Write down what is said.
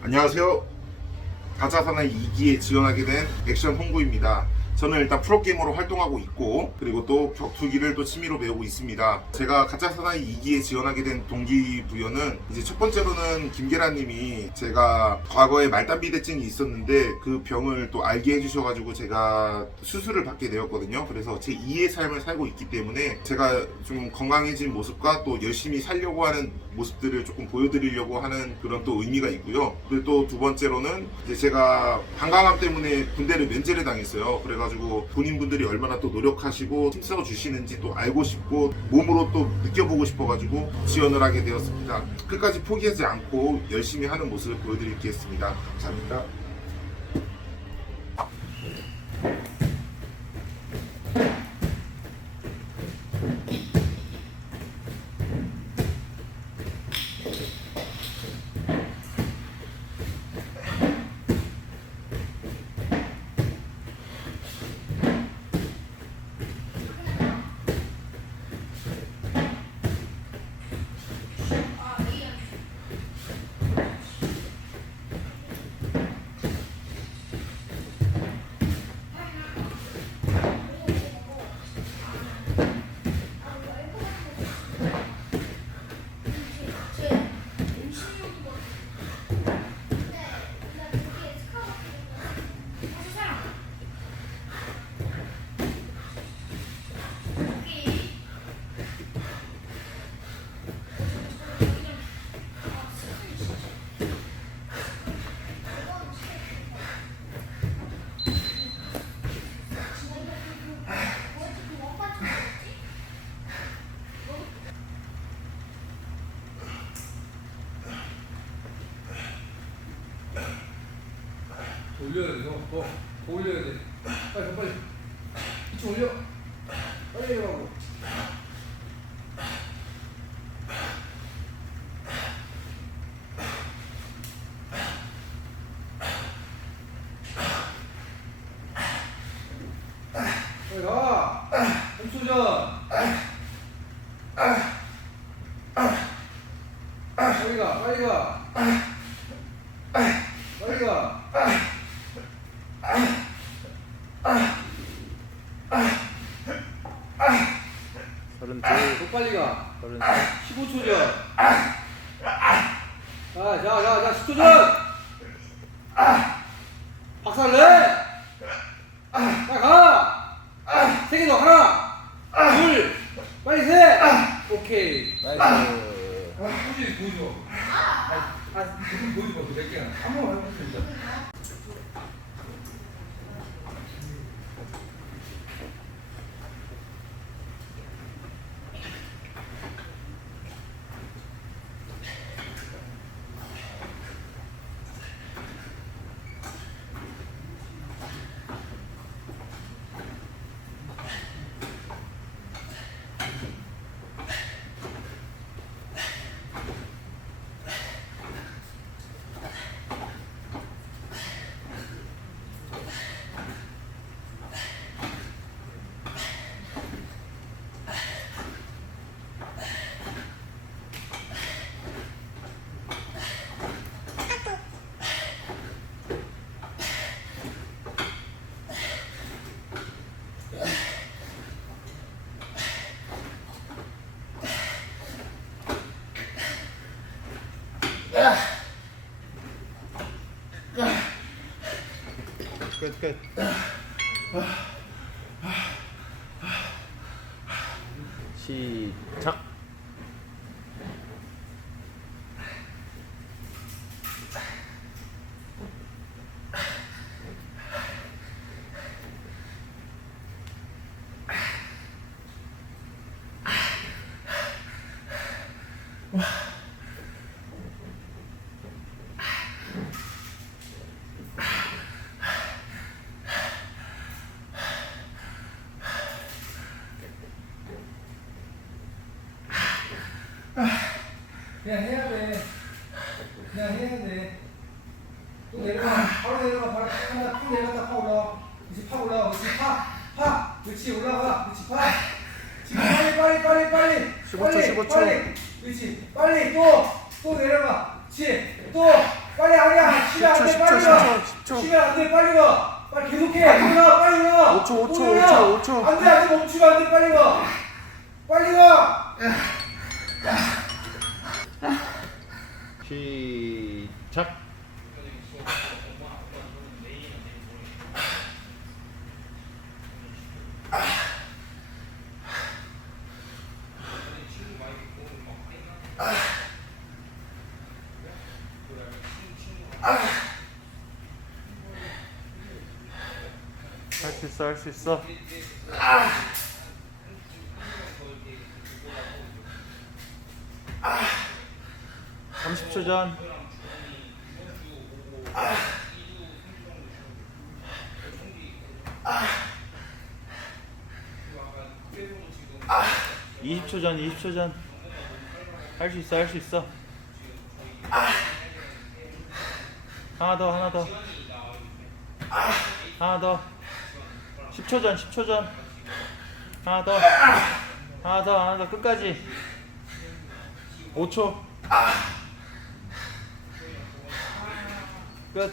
안녕하세요. 가짜사나이 2기에 지원하게 된 액션 홍구입니다. 저는 일단 프로게이머로 활동하고 있고 그리고 또 격투기를 또 취미로 배우고 있습니다. 제가 가짜 사나이 2기에 지원하게 된 동기부여는 이제 첫 번째로는 김계란님이 제가 과거에 말단비대증이 있었는데 그 병을 또 알게 해주셔가지고 제가 수술을 받게 되었거든요. 그래서 제 2의 삶을 살고 있기 때문에 제가 좀 건강해진 모습과 또 열심히 살려고 하는 모습들을 조금 보여드리려고 하는 그런 또 의미가 있고요. 그리고 또 두 번째로는 이제 제가 방광암 때문에 군대를 면제를 당했어요. 그래가 지고 군인분들이 얼마나 또 노력하시고 힘써 주시는지 또 알고 싶고 몸으로 또 느껴보고 싶어 가지고 지원을 하게 되었습니다. 끝까지 포기하지 않고 열심히 하는 모습을 보여드리겠습니다. 감사합니다. 올려야 돼, 너. 더, 더 올려야 돼. 빨리, 더 빨리. 이쪽 올려. 빨리 해라고. 빨리 가. 홈소전. 빨리 가, 빨리 가. 빨리 가. 서른 더 빨리 가. 서른 15초 전. 자, 자, 자, 자, 10초 전. 박살내. 자, 가. 세 개 더. 하나, 둘, 빨리 세. 오케이. 나이스 보여줘. 아, 아, 보여줘. 몇 개야? 한 번만 해보세 끝 끝. 시작 그냥 해야 돼. 그냥 해야 돼. 또 내려가. 바로 내려가. 바로 하나 쭉 내려갔다 파 올라와. 그렇지 파 올라와. 그렇지 파. 파. 그렇지 올라가. 그렇지 파. 지금 빨리 빨리 빨리 빨리. 15초, 빨리, 15초. 빨리. 그렇지. 빨리 또 또 내려가. 그렇지. 또 빨리 빨리 쉬면 안 돼, 빨리 가. 쉬면 안 돼, 빨리 가. 빨리 계속해. 빨리 가, 빨리 가. 오 초, 오 초, 오, 오 초, 오 초. 안 돼, 안 돼, 멈추면 안 돼, 빨리 가. 빨리 가. 시작. 할 수 있어 할 수 있어 아. 30초 전. 아. 아. 아. 20초 전, 20초 전. 할 수 있어, 할 수 있어. 아. 하나 더, 하나 더. 아. 하나 더. 10초 전, 10초 전. 하나 더. 하나 더, 하나 더. 끝까지. 5초. 아. 끝.